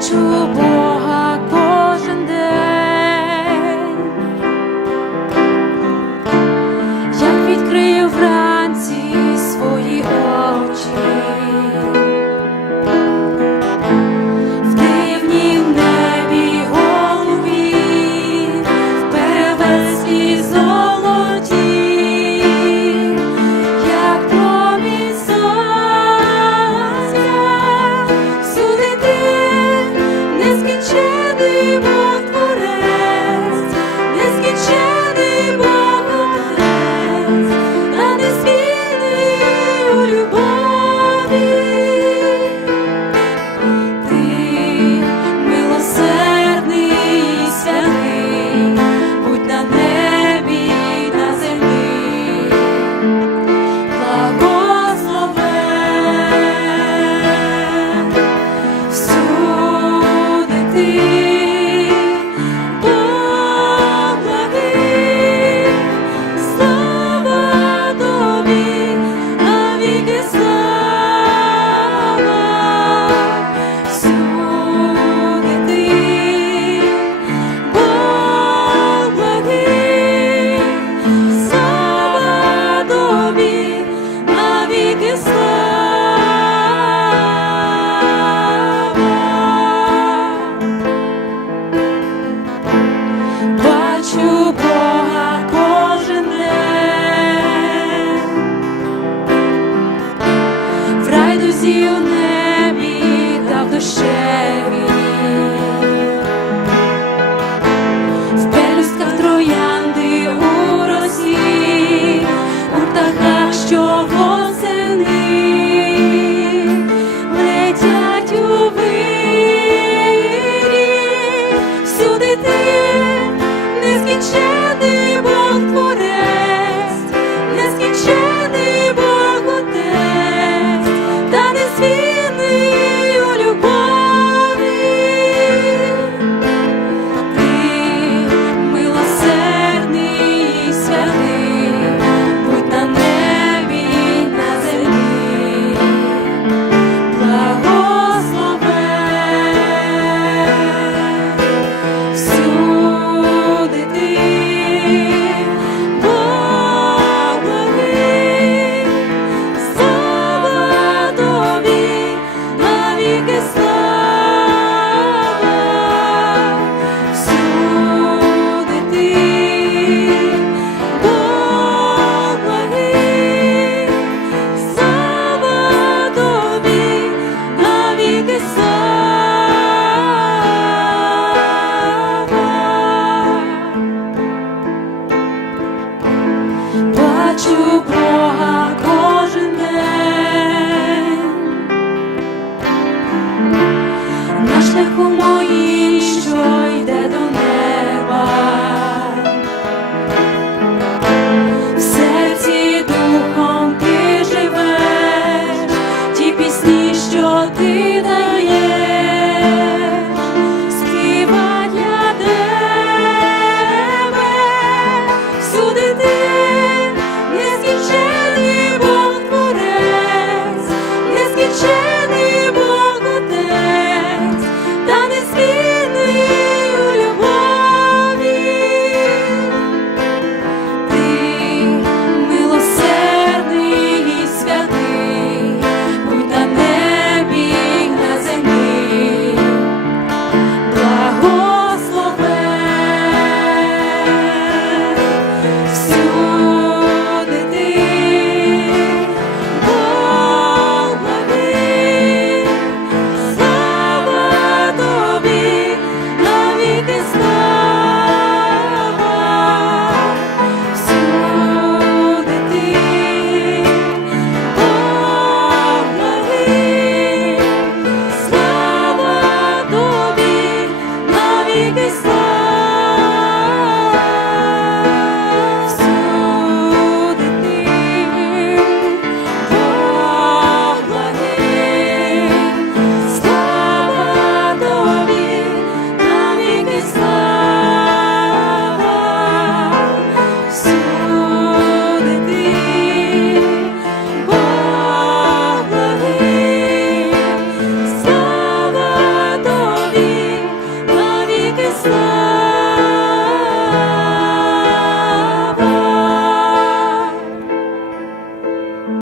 触碰。Сонці у небі та в дощеві.